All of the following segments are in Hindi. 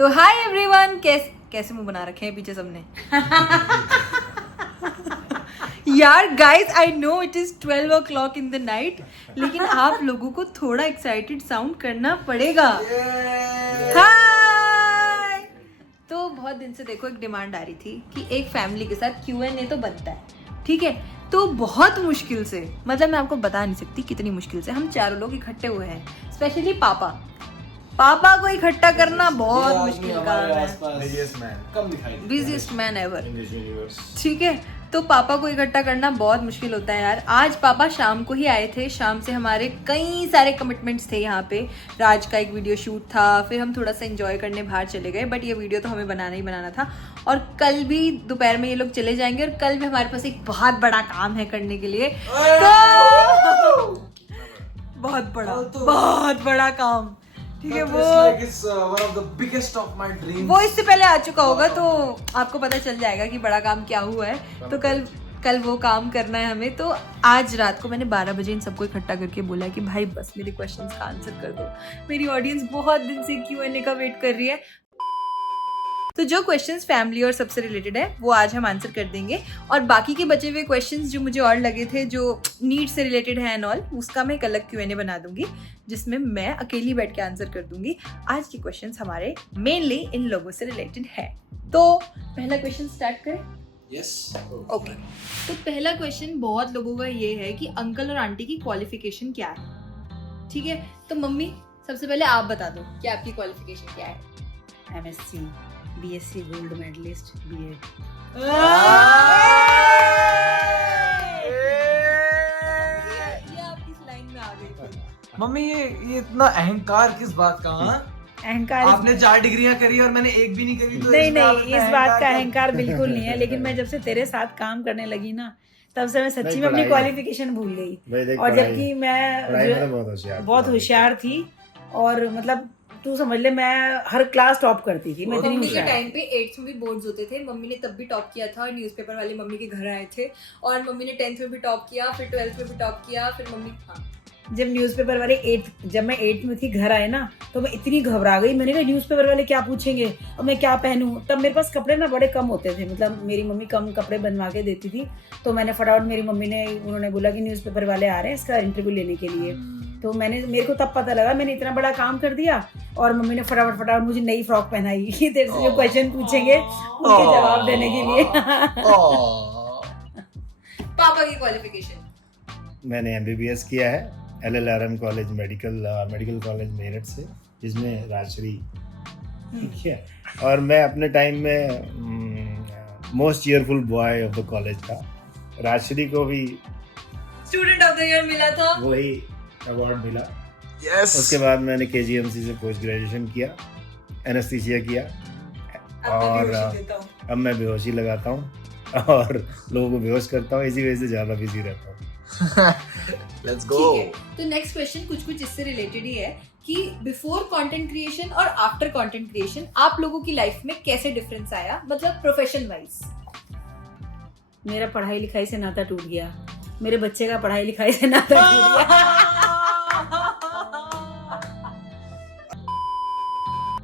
तो हाय एवरीवन, कैसे मुंह बना रखे हैं पीछे सबने। यार guys, I know it is 12 o'clock in the night, लेकिन आप लोगों को थोड़ा एक्साइटेड साउंड करना पड़ेगा। हाय। तो बहुत दिन से देखो एक डिमांड आ रही थी कि एक फैमिली के साथ Q&A तो बनता है, ठीक है। तो बहुत मुश्किल से, मतलब मैं आपको बता नहीं सकती कितनी मुश्किल से हम चारों लोग इकट्ठे हुए हैं। स्पेशली पापा को इकट्ठा करना बहुत मुश्किल काम है। बिजीएस्ट मैन एवर, ठीक है। तो पापा को इकट्ठा करना बहुत मुश्किल होता है यार। आज पापा शाम को ही आए थे, शाम से हमारे कई सारे कमिटमेंट्स थे यहाँ पे। राज का एक वीडियो शूट था, फिर हम थोड़ा सा एंजॉय करने बाहर चले गए, बट ये वीडियो तो हमें बनाना ही बनाना था। और कल भी दोपहर में ये लोग चले जाएंगे, और कल भी हमारे पास एक बहुत बड़ा काम है करने के लिए। तो बहुत बड़ा काम, ठीक है। वो इससे पहले आ चुका होगा, तो आपको पता चल जाएगा कि बड़ा काम क्या हुआ है। तो कल वो काम करना है हमें। तो आज रात को मैंने 12 बजे इन सबको इकट्ठा करके बोला कि भाई बस मेरे क्वेश्चंस का आंसर कर दो, मेरी ऑडियंस बहुत दिन से Q&A का वेट कर रही है। तो जो क्वेश्चंस फैमिली और सबसे रिलेटेड है वो आज हम आंसर कर देंगे, और बाकी के बचे हुए क्वेश्चंस जो मुझे और लगे थे जो नीड से रिलेटेड है एंड ऑल, उसका मैं एक अलग Q&A बना दूंगी जिसमें मैं अकेली बैठ के आंसर कर दूंगी। आज के क्वेश्चंस हमारे मेनली इन लोगों से रिलेटेड है। तो पहला क्वेश्चन स्टार्ट करें? Yes, okay. तो पहला क्वेश्चन बहुत लोगों का ये है कि अंकल और आंटी की क्वालिफिकेशन क्या है, ठीक है। तो मम्मी सबसे पहले आप बता दो कि आपकी क्वालिफिकेशन क्या है। MSc, BSc gold medalist, B.Ed। ये आप किस लाइन में आ गए थे? मम्मी ये इतना अहंकार किस बात का? हाँ, अहंकार आपने 4 डिग्रियां करी और मैंने एक भी नहीं करी, तो नहीं, इस बात का अहंकार बिल्कुल नहीं है। लेकिन मैं जब से तेरे साथ काम करने लगी ना, तब से मैं सच्ची में अपनी क्वालिफिकेशन भूल गई। और जबकि मैं बहुत होशियार थी, और मतलब तू समझ ले मैं हर क्लास टॉप करती थी। मैं इतनी मम्मी के होशियार। टाइम पे 8th में भी बोर्ड्स होते थे, मम्मी ने तब भी टॉप किया था, और न्यूज़पेपर वाले मम्मी के घर आए थे, और मम्मी ने 10th में भी टॉप किया, फिर 12th में भी टॉप किया, फिर मम्मी जब न्यूज़पेपर वाले जब मैं 8th में थी, घर आए ना, तो मैं इतनी घबरा गई। मैंने कहा न्यूज़पेपर वाले क्या पूछेंगे और मैं क्या पहनूं। तब मेरे पास कपड़े ना बड़े कम होते थे, मतलब मेरी मम्मी कम कपड़े बनवा के देती थी। तो मैंने फटाफट, मेरी मम्मी ने, उन्होंने बोला कि न्यूज़पेपर वाले आ रहे हैं इसका इंटरव्यू लेने के लिए। तो मेरे को तब पता लगा मैंने इतना बड़ा काम कर दिया। और मम्मी ने फटाफट मुझे नई फ्रॉक पहनाई कि तेरे से जो क्वेश्चन पूछेंगे उनके जवाब देने के लिए। पापा की क्वालिफिकेशन? मैंने MBBS किया है LLRM college medical college Meerut से, जिसमें राजश्री, ठीक है। और मैं अपने टाइम में most cheerful boy of the college था। राजश्री को भी स्टूडेंट ऑफ द ईयर मिला था, वही अवार्ड मिला। यस। उसके बाद मैंने KGMC से पोस्ट ग्रेजुएशन किया, एनेस्थीसिया किया, और अब मैं बेहोशी लगाता हूँ और लोगों को बेहोश करता हूँ। इसी वजह से ज़्यादा बिजी रहता हूँ। Let's go. ठीक है। तो नेक्स्ट क्वेश्चन कुछ इससे रिलेटेड ही है कि बिफोर कंटेंट क्रिएशन और आफ्टर कंटेंट क्रिएशन आप लोगों की लाइफ में कैसे डिफरेंस आया, मतलब प्रोफेशन वाइज? मेरा पढ़ाई लिखाई से नाता टूट गया, मेरे बच्चे का पढ़ाई लिखाई से नाता टूट गया।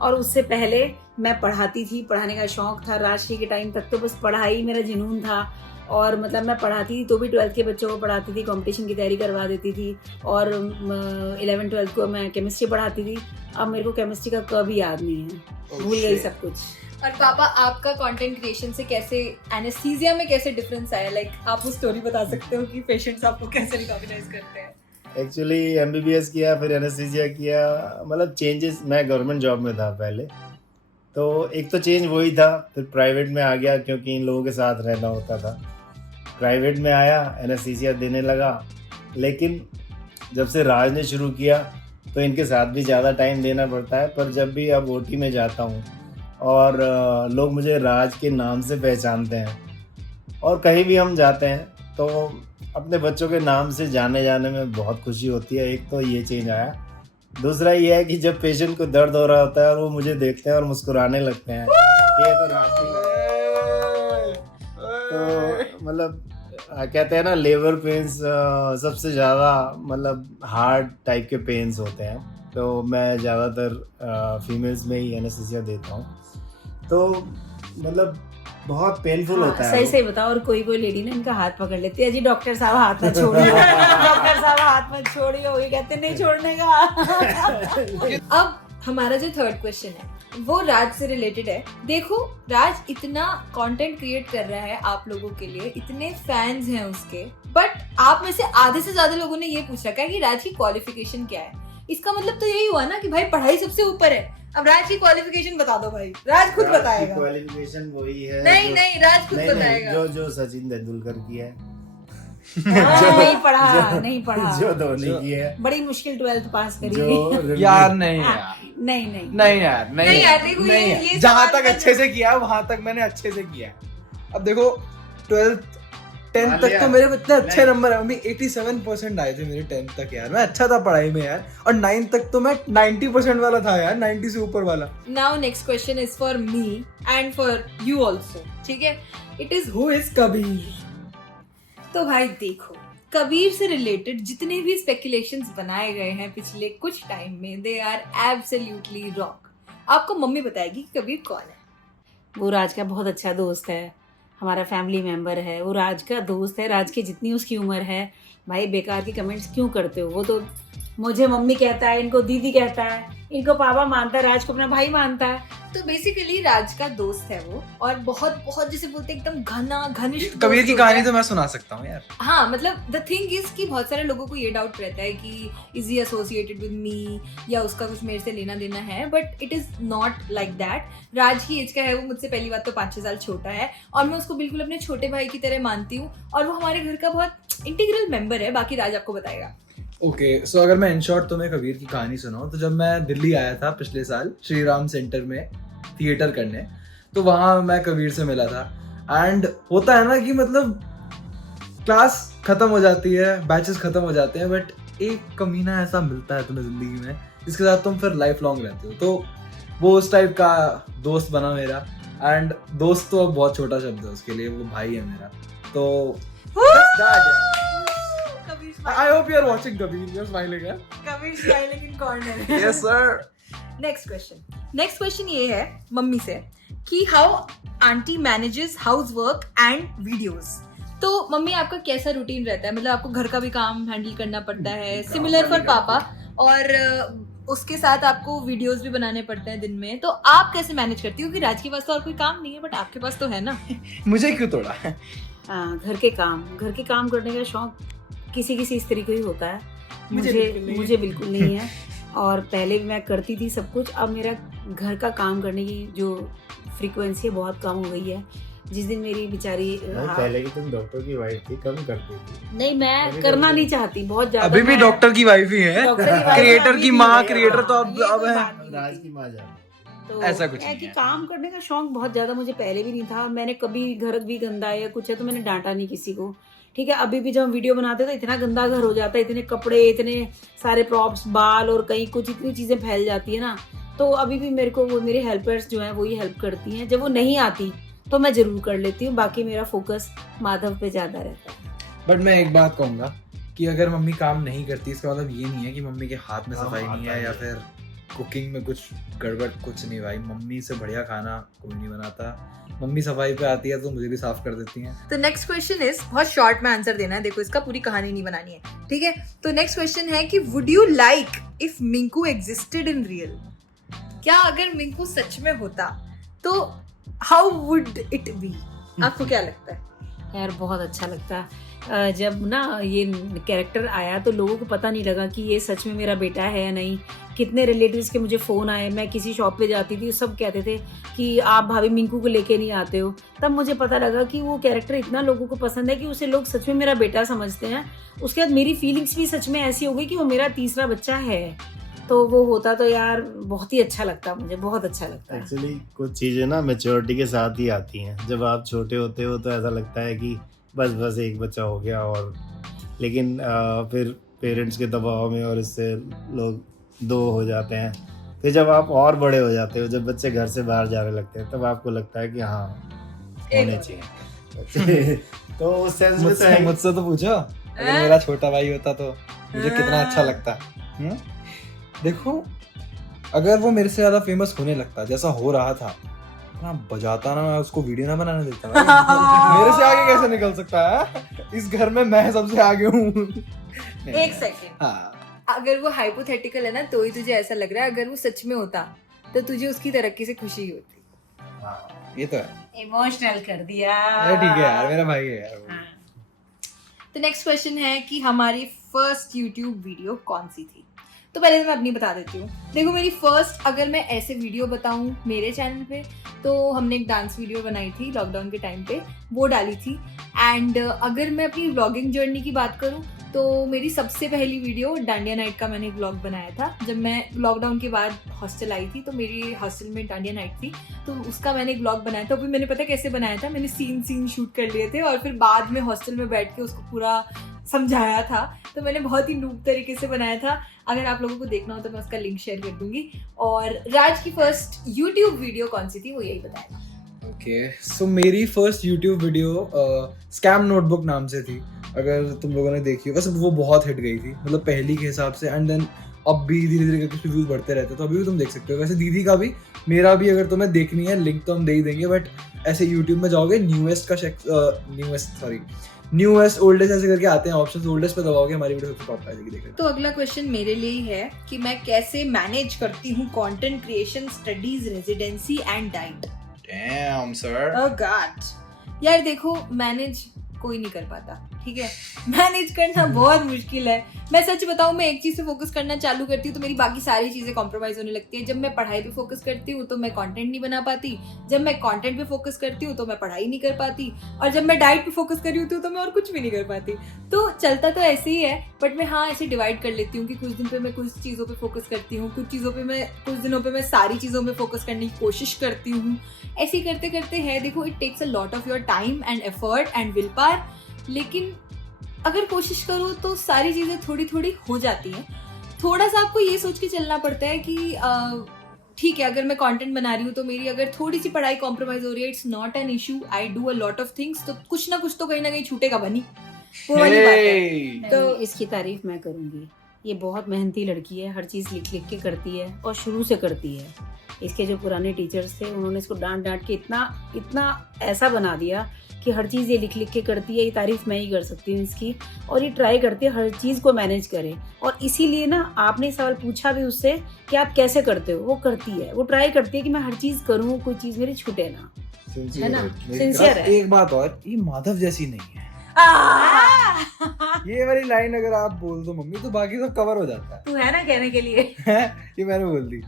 और उससे पहले मैं पढ़ाती थी, पढ़ाने का शौक था। राजश्री के टाइम तक तो बस पढ़ाई मेरा जुनून था, और मतलब मैं पढ़ाती थी तो भी 12th के बच्चों को पढ़ाती थी, कंपटीशन की तैयारी करवा देती थी। और 11th 12th को मैं केमिस्ट्री पढ़ाती थी। अब मेरे को केमिस्ट्री का कभी याद नहीं है, भूल गई सब कुछ। और पापा आपका कंटेंट क्रिएशन से कैसे, एनेस्थीसिया में कैसे डिफरेंस आया? लाइक आप वो स्टोरी बता सकते हो कि पेशेंट्स आपको कैसे रिकॉग्नाइज करते हैं? एक्चुअली MBBS किया, फिर एनेस्थीसिया किया, मतलब चेंजेस। मैं गवर्नमेंट जॉब में था पहले, तो एक तो चेंज वही था। फिर प्राइवेट में आ गया क्योंकि इन लोगों के साथ रहना होता था। प्राइवेट में आया, एनेस्थीसिया देने लगा। लेकिन जब से राज ने शुरू किया तो इनके साथ भी ज़्यादा टाइम देना पड़ता है। पर जब भी अब OT में जाता हूँ और लोग मुझे राज के नाम से पहचानते हैं, और कहीं भी हम जाते हैं तो अपने बच्चों के नाम से जाने में बहुत खुशी होती है। एक तो ये चेंज आया। दूसरा ये है कि जब पेशेंट को दर्द हो रहा होता है और वो मुझे देखते हैं और मुस्कुराने लगते हैं, ये तो राशि। तो मतलब कहते हैं ना, लेबर पेन्स सबसे ज़्यादा मतलब हार्ड टाइप के पेन्स होते हैं। तो मैं ज़्यादातर फीमेल्स में ही एनेस्थीसिया देता हूँ। तो मतलब बहुत पेनफुल होता है सही वो। सही बताओ। और कोई कोई लेडी ना इनका हाथ पकड़ लेती है, जी डॉक्टर साहब हाथ मत छोड़िए, डॉक्टर साहब हाथ मत छोड़िए, ये कहते नहीं छोड़ने का। अब हमारा जो थर्ड क्वेश्चन है वो राज से रिलेटेड है। देखो राज इतना कंटेंट क्रिएट कर रहा है आप लोगों के लिए, इतने फैंस हैं उसके, बट आप में से आधे से ज्यादा लोगों ने ये पूछ रखा है कि राज की क्वालिफिकेशन क्या है। इसका मतलब तो यही हुआ ना कि भाई पढ़ाई सबसे ऊपर है। अब राज की क्वालिफिकेशन बता दो भाई, राज खुद बताएगा। क्वालिफिकेशन वही है नहीं नहीं, राज खुद नहीं, बताएगा। जो सचिन तेंदुलकर की है, नहीं पढ़ा, नहीं पढ़ा, जो धोनी की है, बड़ी मुश्किल 12th पास करी। यार नहीं यार, नहीं नहीं नहीं यार, नहीं यार, देखो नहीं ये है। जहाँ सवाल तक का अच्छे से किया है वहां तक मैंने अच्छे से किया है। अब देखो 12th 10th तक तो मेरे इतने अच्छे नंबर है, मम्मी 87% आए थे मेरे 10th तक यार, मैं अच्छा था पढ़ाई में यार। और 9th तक तो मैं 90% वाला था यार, 90 से ऊपर वाला। Now next question is for me and for you also, ठीक है? It is who is Kabir. तो भाई देखो, कबीर से रिलेटेड जितने भी स्पेकुलेशंस बनाए गए हैं पिछले कुछ टाइम में, दे आर एब्सोल्युटली रॉन्ग। आपको मम्मी बताएगी कि कबीर कौन है। वो राज का बहुत अच्छा दोस्त है, हमारा फैमिली मेंबर है, वो राज का दोस्त है, राज की जितनी उसकी उम्र है। भाई बेकार के कमेंट्स क्यों करते हो? वो तो मुझे मम्मी कहता है, इनको दीदी कहता है, इनको पापा मानता है, राज को अपना भाई मानता है। तो बेसिकली राज का दोस्त है वो, और बहुत बहुत जैसे बोलते हैं एकदम घनिष्ठ कबीर दोस्त की होता कहानी है। तो मैं सुना सकता हूँ यार। हाँ मतलब द थिंग इज कि बहुत सारे लोगों को ये डाउट रहता है कि is he associated with me, या उसका कुछ मेरे से लेना देना है, but it is not like that. Raj की एज का है वो, मुझसे पहली बात तो 5-6 साल छोटा है, और मैं उसको बिल्कुल अपने छोटे भाई की तरह मानती हूँ, और वो हमारे घर का बहुत इंटीग्रल मेंबर है। बाकी राज आपको बताएगा। ओके सो अगर मैं इन शॉर्ट तुम्हें कबीर की कहानी सुनाऊं, तो जब मैं दिल्ली आया था पिछले साल श्री राम सेंटर में थिएटर करने, तो वहाँ मैं कबीर से मिला था। एंड होता है ना कि मतलब क्लास खत्म हो जाती है, बैचेस खत्म हो जाते हैं, बट एक कमीना ऐसा मिलता है तुम्हें जिंदगी में जिसके साथ तुम फिर लाइफ लॉन्ग रहते हो। तो वो उस टाइप का दोस्त बना मेरा। एंड दोस्त तो अब बहुत छोटा शब्द है उसके लिए, वो भाई है मेरा। तो I hope you are watching Kabir. You're smiling, yeah? Kabir smiling in corner. Yes, sir. Next question ये है मम्मी से कि how aunty manages house work and videos. तो मम्मी आपका कैसा रूटीन रहता है? मतलब आपको घर का भी काम हैंडल करना पड़ता है, सिमिलर फॉर पापा, और उसके साथ आपको वीडियोस भी बनाने पड़ते हैं दिन में। तो आप कैसे मैनेज करती हो? कि राज के पास तो और कोई काम नहीं है, बट आपके पास तो है ना। मुझे क्यों तोड़ा? घर के काम करने का शौक किसी किसी स्त्री को ही होता है, मुझे बिल्कुल नहीं है। और पहले भी मैं करती थी सब कुछ, अब मेरा घर का काम करने की जो फ्रीक्वेंसी है बहुत कम हो गई है। जिस दिन मेरी बेचारी पहले की तुम डॉक्टर की वाइफ थी, कम करती थी। नहीं, मैं करना नहीं चाहती बहुत ज्यादा। अभी भी डॉक्टर की वाइफ ही है, क्रिएटर की माँ, क्रिएटर तो अब है। राज की माँ जाती। तो ऐसा कुछ है नहीं कि है। काम करने का शौक बहुत ज्यादा मुझे पहले भी नहीं था। और मैंने कभी घर भी गंदा है या कुछ है तो मैंने डांटा नहीं किसी को, ठीक है। अभी भी जब हम वीडियो बनाते तो इतना गंदा घर हो जाता है, इतने कपड़े, इतने सारे प्रॉप्स, बाल और कहीं कुछ, इतनी चीजें फैल जाती है ना। तो अभी भी मेरे को वो मेरे हेल्पर्स जो हैं वही हेल्प करती हैं। जब वो नहीं आती तो मैं जरूर कर लेती हूँ, बाकी मेरा फोकस माधव पे ज्यादा रहता है। बट मैं एक बात कहूंगा कि अगर मम्मी काम नहीं करती, इसका मतलब ये नहीं है कि मम्मी के हाथ में सफाई नहीं है या फिर कुकिंग में कुछ गड़बड़, कुछ नहीं भाई। मम्मी से बढ़िया खाना कोई नहीं बनाता। मम्मी सफाई पे आती है तो मुझे भी साफ कर देती हैं। तो नेक्स्ट क्वेश्चन इज, बहुत शॉर्ट में आंसर देना है, देखो इसका पूरी कहानी नहीं बनानी है, ठीक है। तो नेक्स्ट क्वेश्चन है कि would you like if Minku existed in real. क्या अगर मिंकू सच में होता तो हाउ वुड इट बी? आपको क्या लगता है? यार बहुत अच्छा लगता है। जब ना ये कैरेक्टर आया तो लोगों को पता नहीं लगा कि ये सच में मेरा बेटा है या नहीं। कितने रिलेटिव्स के मुझे फ़ोन आए, मैं किसी शॉप पे जाती थी, सब कहते थे कि आप भाभी मिंकू को लेके नहीं आते हो। तब मुझे पता लगा कि वो कैरेक्टर इतना लोगों को पसंद है कि उसे लोग सच में मेरा बेटा समझते हैं। उसके बाद मेरी फीलिंग्स भी सच में ऐसी हो गई कि वो मेरा तीसरा बच्चा है। तो वो होता तो यार बहुत ही अच्छा लगता, मुझे बहुत अच्छा लगता है। एक्चुअली कुछ चीजें ना मैच्योरिटी के साथ ही आती हैं। जब आप छोटे होते हो तो ऐसा लगता है कि बस एक बच्चा हो गया, और लेकिन फिर पेरेंट्स के दबाव में और इससे लोग 2 हो जाते हैं। फिर जब आप और बड़े हो जाते हो, जब बच्चे घर से बाहर जाने लगते हैं, तब आपको लगता है कि हाँ होने चाहिए बच्चे। तो उस सेंस में तो है। मुझसे तो पूछो, अगर मेरा छोटा भाई होता तो मुझे कितना अच्छा लगता। देखो अगर वो मेरे से ज्यादा फेमस होने लगता जैसा हो रहा था ना, बजाता ना, मैं उसको वीडियो ना बनाने देता भाई। मेरे से आगे कैसे निकल सकता है? इस घर में मैं सबसे आगे हूँ। एक सेकंड, हाँ अगर वो हाइपोथेटिकल है ना तो ही तुझे ऐसा लग रहा है, अगर वो सच में होता तो तुझे उसकी तरक्की से खुशी होती। ये तो है। इमोशनल कर दिया। अरे ठीक है यार, मेरा भाई है यार वो। हाँ। तो नेक्स्ट क्वेश्चन है कि हमारी फर्स्ट यूट्यूब वीडियो कौन सी थी। तो पहले तो मैं अपनी बता देती हूँ। देखो मेरी फर्स्ट, अगर मैं ऐसे वीडियो बताऊँ मेरे चैनल पे, तो हमने एक डांस वीडियो बनाई थी लॉकडाउन के टाइम पे, वो डाली थी। एंड अगर मैं अपनी व्लॉगिंग जर्नी की बात करूँ तो मेरी सबसे पहली वीडियो डांडिया नाइट का मैंने व्लॉग बनाया था। जब मैं लॉकडाउन के बाद हॉस्टल आई थी तो मेरी हॉस्टल में डांडिया नाइट थी, तो उसका मैंने एक व्लॉग बनाया था। अभी मैंने पता कैसे बनाया था, मैंने सीन शूट कर लिए थे और फिर बाद में हॉस्टल में बैठ के उसको पूरा समझाया था। तो मैंने बहुत ही नूब तरीके से बनाया था। अगर आप लोगों को देखना हो तो मैं उसका लिंक शेयर कर दूंगी। और राज की फर्स्ट यूट्यूब वीडियो कौन सी थी, वो यही बताया। ओके, सो मेरी first YouTube video scam notebook नाम से थी। अगर तुम लोगों ने देखी हो, वैसे वो बहुत हिट गई थी, मतलब पहली के हिसाब से। एंड देन अब भी धीरे धीरे करके व्यूज बढ़ते रहते हैं, तो अभी भी तुम देख सकते हो। वैसे दीदी का भी, मेरा भी, अगर तुम्हें देखनी है लिंक तो हम दे ही देंगे। बट ऐसे यूट्यूब में जाओगे, न्यूएस्ट ओल्डेस्ट ऐसे करके आते हैं ऑप्शंस, ओल्डेस्ट पे दबाओगे हमारी वीडियो सबसे टॉप आएगी, देख लेना। तो अगला क्वेश्चन मेरे लिए ही है कि मैं कैसे मैनेज करती हूँ content creation, studies, residency and diet. Dam sir. Oh God यार, देखो मैनेज कोई नहीं कर पाता, ठीक है। मैनेज करना बहुत मुश्किल है। मैं सच बताऊं, मैं एक चीज पे फोकस करना चालू करती हूँ तो मेरी बाकी सारी चीजें कॉम्प्रोमाइज होने लगती है। जब मैं पढ़ाई पे फोकस करती हूँ तो मैं कंटेंट नहीं बना पाती, जब मैं कंटेंट पे फोकस करती हूँ तो मैं पढ़ाई नहीं कर पाती, और जब मैं डाइट पे फोकस कर रही होती हूँ तो मैं और कुछ भी नहीं कर पाती। तो चलता तो ऐसे ही है, बट मैं हाँ ऐसे डिवाइड कर लेती हूँ कि कुछ दिन पे मैं कुछ चीज़ों पे फोकस करती हूँ, कुछ दिनों पे मैं सारी चीज़ों में फोकस करने की कोशिश करती हूँ। ऐसे करते करते है, देखो it takes a lot of your time and effort and willpower, लेकिन अगर कोशिश करो तो सारी चीज़ें थोड़ी थोड़ी हो जाती हैं। थोड़ा सा आपको ये सोच के चलना पड़ता है कि ठीक है, अगर मैं कंटेंट बना रही हूँ तो मेरी अगर थोड़ी सी पढ़ाई कॉम्प्रोमाइज हो रही है, it's not an issue, I do a lot of things, तो कुछ ना कुछ तो कहीं ना कहीं छूटेगा बनी, वो वाली बात है। तो इसकी तारीफ मैं करूंगी। ये बहुत मेहनती लड़की है, हर चीज़ लिख लिख के करती है और शुरू से करती है। इसके जो पुराने टीचर्स थे उन्होंने इसको डांट डांट के इतना ऐसा बना दिया कि हर चीज़ ये लिख लिख के करती है। ये तारीफ मैं ही कर सकती हूँ इसकी। और ये ट्राई करती है हर चीज़ को मैनेज करे, और इसीलिए ना आपने सवाल पूछा भी उससे कि आप कैसे करते हो, वो करती है, वो ट्राई करती है कि मैं हर चीज़ करूँ, कोई चीज़ मेरी छूटे ना, है ना, सिंसियर है। एक बात और, ये माधव जैसी नहीं है। ये वाली लाइन अगर आप बोल दो मम्मी तो बाकी सब कवर हो जाता है। तू है ना कहने के लिए। ये मैंने बोल दी।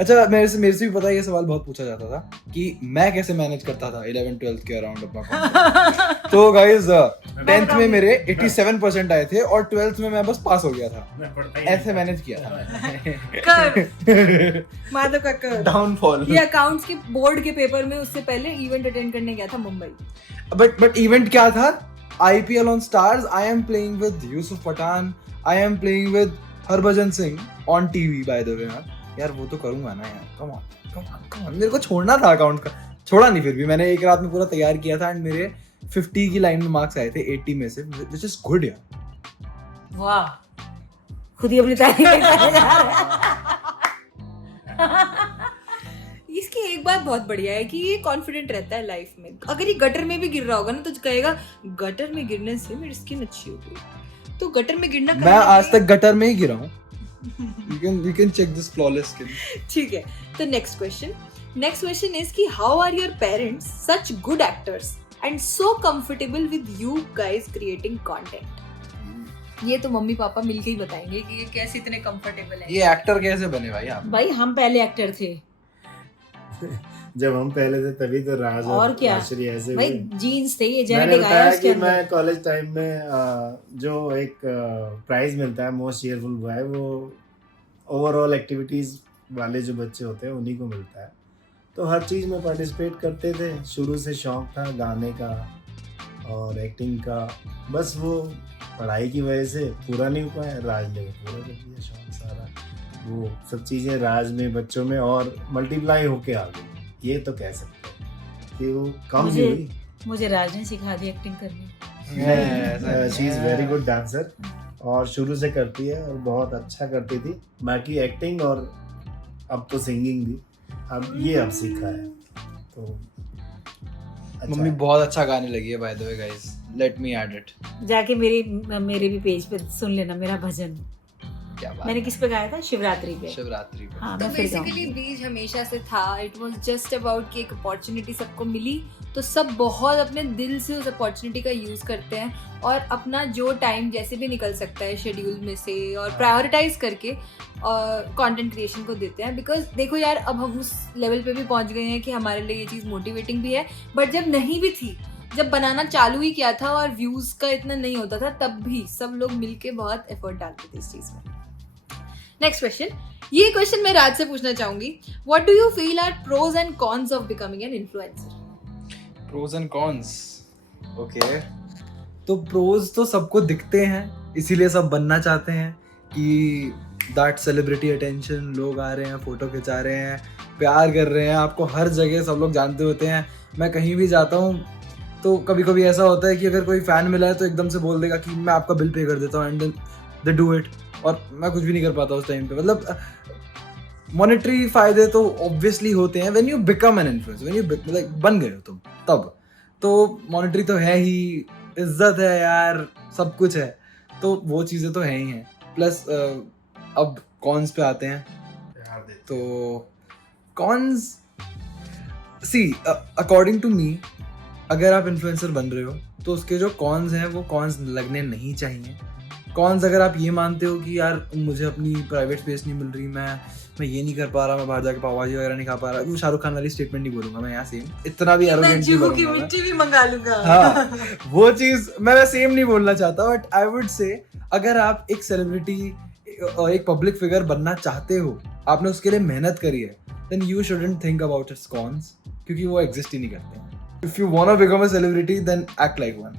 अच्छा, मेरे से भी पता है, ये सवाल बहुत पूछा जाता था कि मैं कैसे मैनेज करता था 11th-12th के अराउंड अपना content। तो गाइस 10th में मेरे 87% आए थे और 12th में मैं बस पास हो गया था। ऐसे मैनेज किया था। कर माधव का कर डाउनफॉल। ये अकाउंट्स के बोर्ड के पेपर में उससे पहले इवेंट अटेंड करने गया था मुंबई। बट इवेंट क्या था? IPL on Stars. I am playing with Yusuf Pathan. I am playing with Harbhajan Singh on TV by the way। यार वो तो करूंगा ना यार, कम ऑन। मेरे को छोड़ना था अकाउंट का, छोड़ा नहीं। फिर भी मैंने एक रात में पूरा तैयार किया था एंड मेरे 50 की लाइन में मार्क्स आए थे 80 में से, व्हिच इज गुड यार। वाह, खुद ही अपनी तारीफ करता जा रहा है। इसकी एक बात बहुत बढ़िया है कि ये कॉन्फिडेंट रहता है लाइफ में। अगर ये गटर में भी गिर रहा होगा ना तो कहेगा गटर में गिरने से मेरी स्किन अच्छी हो गई। तो गटर में गिरना मैं आज तक गटर में ही गिरा हूँ। You can check this flawless skin। ठीक है, तो नेक्स्ट क्वेश्चन इज कि how are your parents such good actors and so comfortable with you guys creating content. ये तो मम्मी पापा मिलके ही बताएंगे कि ये कैसे इतने कंफर्टेबल है। ये एक्टर कैसे बने भाई आप? भाई हम पहले एक्टर थे। जब हम पहले थे तभी तो राज और क्या आश्री ऐसे भाई, हुए। जीन्स थे, ये मैंने जेनेटिक आया बताया उसके कि अंदर। मैं कॉलेज टाइम में जो एक प्राइज मिलता है मोस्ट चीयरफुल बॉय, वो ओवरऑल एक्टिविटीज वाले जो बच्चे होते हैं उन्हीं को मिलता है। तो हर चीज़ में पार्टिसिपेट करते थे, शुरू से शौक था गाने का और एक्टिंग का। बस वो पढ़ाई की वजह से पूरा नहीं हो पाया, राज ने पूरा कर दिया शौक सारा। वो सब चीज़ें राज में, बच्चों में और मल्टीप्लाई होके आ गई। ये तो कह सकते हैं कि वो कम नहीं हुई। मुझे राज ने सिखा दी एक्टिंग करनी। She is very good dancer और शुरू से करती है और बहुत अच्छा करती थी। बाकी एक्टिंग और अब तो सिंगिंग भी अब सीखा है तो अच्छा मम्मी है। बहुत अच्छा गाने लगी है by the way guys, let me add it. जाके मेरे भी पेज पे सुन लेना मेरा भजन। क्या बात मैंने है। किस पे गाया था? शिवरात्रि पे। शिवरात्रि पे। हाँ तो मैं फिर बेसिकली गाऊंगी। बीज हमेशा से था, इट वाज जस्ट अबाउट कि एक अपॉर्चुनिटी सबको मिली तो सब बहुत अपने दिल से उस अपॉर्चुनिटी का यूज करते हैं और अपना जो टाइम जैसे भी निकल सकता है शेड्यूल में से और प्रायोरिटाइज करके कंटेंट क्रिएशन को देते हैं। बिकॉज देखो यार, अब हम उस लेवल पे भी पहुंच गए हैं कि हमारे लिए ये चीज़ मोटिवेटिंग भी है, बट जब नहीं भी थी, जब बनाना चालू ही किया था और व्यूज का इतना नहीं होता था, तब भी सब लोग मिलके बहुत एफर्ट डालते थे इस चीज में। नेक्स्ट क्वेश्चन, ये क्वेश्चन मैं राज से पूछना चाहूंगी, what do you feel are pros and cons of becoming an influencer? Pros and cons, okay. तो प्रोज तो सबको दिखते हैं, इसीलिए सब बनना चाहते हैं कि दैट सेलिब्रिटी अटेंशन, लोग आ रहे हैं, फोटो खिंचा रहे हैं, प्यार कर रहे हैं, आपको हर जगह सब लोग जानते होते हैं। मैं कहीं भी जाता हूँ तो कभी कभी ऐसा होता है कि अगर कोई फैन मिला है तो एकदम से बोल देगा कि मैं आपका बिल पे कर देता हूँ, एंड दे डू इट, और मैं कुछ भी नहीं कर पाता उस टाइम पे। मतलब मॉनेटरी फायदे तो ऑब्वियसली होते हैं when you become an influencer, when you like बन गए हो तुम, तब तो मॉनेटरी तो है ही, इज्जत है यार, सब कुछ है, तो वो चीज़ें तो हैं ही हैं। प्लस अब कॉन्स पे आते हैं। तो cons, see according to me, अगर आप इन्फ्लुएंसर बन रहे हो तो उसके जो कॉन्स हैं वो कॉन्स लगने नहीं चाहिए। कॉन्स अगर आप ये मानते हो कि यार मुझे अपनी प्राइवेट स्पेस नहीं मिल रही, मैं ये नहीं कर पा रहा, मैं बाहर जाके पाव भाजी वगैरह नहीं खा पा रहा, वो शाहरुख खान वाली स्टेटमेंट नहीं बोलूंगा मैं यहाँ सेम, इतना भी एरोगेंट नहीं बोलूंगा मैं। मिट्टी भी मंगा लूंगा। हाँ, वो चीज मैं सेम नहीं बोलना चाहता, बट आई वुड से अगर आप एक सेलिब्रिटी, एक पब्लिक फिगर बनना चाहते हो, आपने उसके लिए मेहनत करी है, then you shouldn't think about its cons, क्योंकि वो एग्जिस्ट ही नहीं करते हैं। If you want to become a celebrity then act like one.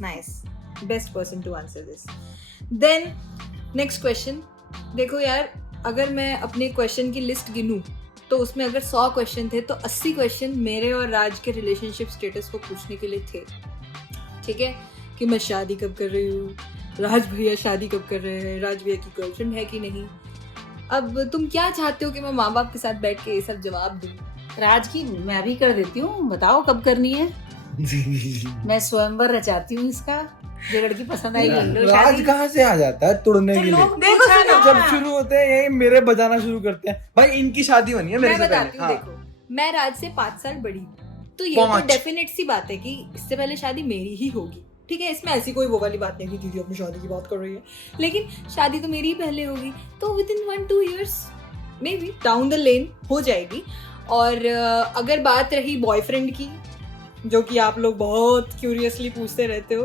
Nice, best person to answer this. Then next question, देखो यार, अगर मैं अपने क्वेश्चन की लिस्ट गिनूं तो उसमें अगर 100 क्वेश्चन थे तो 80 क्वेश्चन मेरे और राज के रिलेशनशिप स्टेटस को पूछने के लिए थे। ठीक है, कि मैं शादी कब कर रही हूँ, राज भैया शादी कब कर रहे हैं, राज भैया की गर्लफ्रेंड है कि नहीं। अब तुम क्या चाहते हो कि मैं माँ बाप के साथ बैठ के ये सब जवाब दूँ? राज की मैं भी कर देती हूँ, बताओ कब करनी है? मैं स्वयंवर रचाती हूँ इसका, जो लड़की पसंद आएगी ले लो राज शादी। कहाँ से आ जाता है तुड़ने के लिए? देखो सुनो, जब शुरू होते हैं यही मेरे बजाना शुरू करते हैं, भाई इनकी शादी बनी है मेरे मैं से बताती पहले। हूँ, हाँ। देखो मैं राज से 5 साल बड़ी हूँ, तो ये तो 5 डेफिनेट सी बात है कि इससे पहले शादी मेरी ही होगी। ठीक है, इसमें ऐसी कोई वो वाली बात नहीं कि दीदी अपनी शादी की बात कर रही है, लेकिन शादी तो मेरी ही पहले होगी, तो with in 1-2 years may be down the lane हो जाएगी। और अगर बात रही बॉयफ्रेंड की, जो कि आप लोग बहुत क्यूरियसली पूछते रहते हो,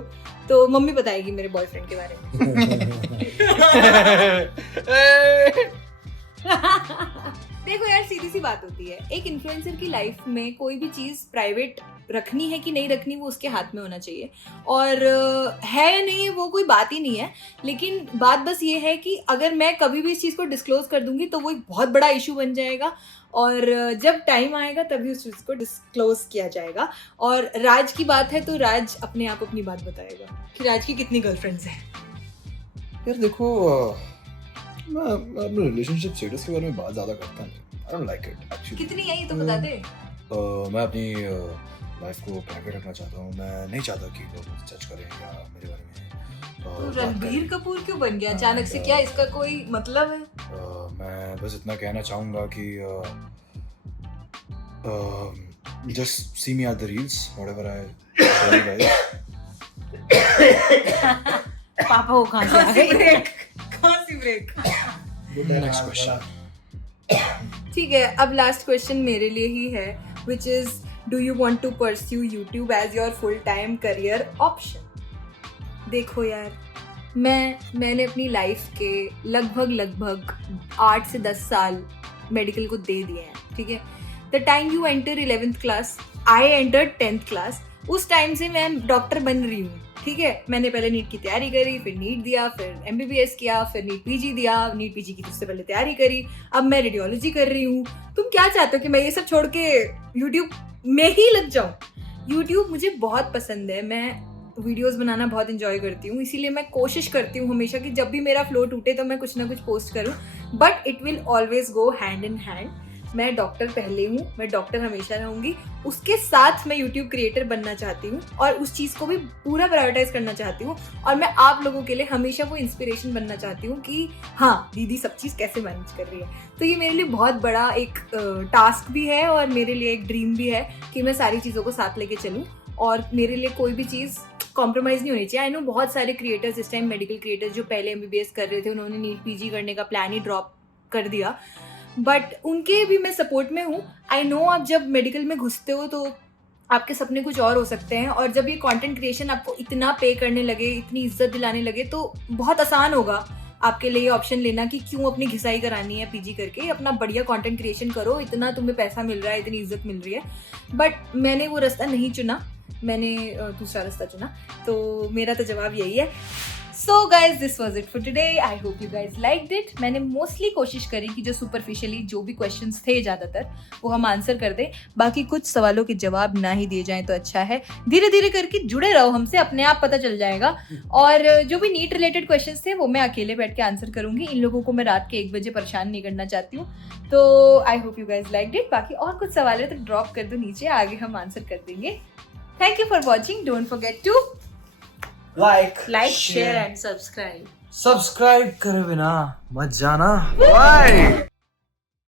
तो मम्मी बताएगी मेरे बॉयफ्रेंड के बारे में। देखो यार, सीधी सी बात होती है, एक इन्फ्लुएंसर की लाइफ में कोई भी चीज प्राइवेट रखनी है कि नहीं रखनी वो उसके हाथ में होना चाहिए, और है या नहीं वो कोई बात ही नहीं है। लेकिन बात बस ये है कि अगर मैं कभी भी इस चीज को डिस्क्लोज कर दूंगी तो वो एक बहुत बड़ा इशू बन जाएगा, और जब टाइम आएगा तभी उस चीज को डिस्क्लोज किया जाएगा। और राज की बात है तो राज अपने आप अपनी बात बताएगा कि राज की कितनी गर्लफ्रेंड्स हैं। यार देखो, मैं अपने रिलेशनशिप स्टेटस के बारे में बात ज्यादा करता नहीं, I don't like it actually. कितनी है ये तो बता दे। मैं अपनी लाइफ को प्राइवेट रखना चाहता हूँ, मैं नहीं चाहता कि लोग मुझे जज करें या मेरे बारे में तो बात रणबीर करें। कपूर क्यों बन गया अचानक से? क्या इसका कोई मतलब है? मैं बस इतना कहना चाहूँगा कि just see me at the reels, whatever I show you guys. पापा को कहाँ से आ गए? कौन सी ब्रेक? Next question. ठीक है, अब लास्ट क्वेश्चन मेरे लिए ही है, which is do you want to pursue YouTube as your full time career option? देखो यार, मैंने अपनी लाइफ के लगभग 8 से 10 साल मेडिकल को दे दिए हैं। ठीक है, the time you enter 11th class, I enter 10th class, उस टाइम से मैं डॉक्टर बन रही हूँ। ठीक है, मैंने पहले नीट की तैयारी करी, फिर नीट दिया, फिर MBBS किया, फिर नीट PG दिया, नीट PG की उससे पहले तैयारी करी, अब मैं रेडियोलॉजी कर रही हूँ। तुम क्या चाहते हो कि मैं ये सब छोड़ के YouTube में ही लग जाऊँ? YouTube मुझे बहुत पसंद है, मैं वीडियोस बनाना बहुत इंजॉय करती हूँ, इसीलिए मैं कोशिश करती हूँ हमेशा कि जब भी मेरा फ्लो टूटे तो मैं कुछ ना कुछ पोस्ट करूँ, but it will always go hand in hand. मैं डॉक्टर पहले हूँ, मैं डॉक्टर हमेशा रहूँगी, उसके साथ मैं यूट्यूब क्रिएटर बनना चाहती हूँ और उस चीज़ को भी पूरा प्रायोरिटाइज करना चाहती हूँ, और मैं आप लोगों के लिए हमेशा वो इंस्पिरेशन बनना चाहती हूँ कि हाँ दीदी सब चीज़ कैसे मैनेज कर रही है। तो ये मेरे लिए बहुत बड़ा एक टास्क भी है और मेरे लिए एक ड्रीम भी है कि मैं सारी चीज़ों को साथ लेके चलूँ, और मेरे लिए कोई भी चीज़ कॉम्प्रोमाइज़ नहीं होनी चाहिए। आई नो बहुत सारे क्रिएटर्स इस टाइम, मेडिकल क्रिएटर्स जो पहले MBBS कर रहे थे, उन्होंने नीट PG करने का प्लान ही ड्रॉप कर दिया, बट उनके भी मैं सपोर्ट में हूँ। आई नो आप जब मेडिकल में घुसते हो तो आपके सपने कुछ और हो सकते हैं, और जब ये कंटेंट क्रिएशन आपको इतना पे करने लगे, इतनी इज्जत दिलाने लगे, तो बहुत आसान होगा आपके लिए ऑप्शन लेना कि क्यों अपनी घिसाई करानी है PG करके, अपना बढ़िया कंटेंट क्रिएशन करो, इतना तुम्हें पैसा मिल रहा है, इतनी इज्जत मिल रही है। बट मैंने वो रास्ता नहीं चुना, मैंने दूसरा रास्ता चुना, तो मेरा तो जवाब यही है। So guys this was it for today, I hope you guys liked it. मैंने मोस्टली कोशिश करी कि जो सुपरफिशियली जो भी क्वेश्चंस थे ज़्यादातर वो हम आंसर कर दें, बाकी कुछ सवालों के जवाब ना ही दिए जाएं तो अच्छा है। धीरे धीरे करके जुड़े रहो हमसे, अपने आप पता चल जाएगा। और जो भी नीट रिलेटेड क्वेश्चंस थे वो मैं अकेले बैठ के आंसर करूंगी, इन लोगों को मैं रात के 1 बजे परेशान नहीं करना चाहती हूँ। तो I hope you guys liked it. बाकी और कुछ सवाल है तो ड्रॉप कर दो नीचे, आगे हम आंसर कर देंगे। Thank you for watching, don't forget to like share and subscribe. Subscribe करे बिना मत जाना। बाय।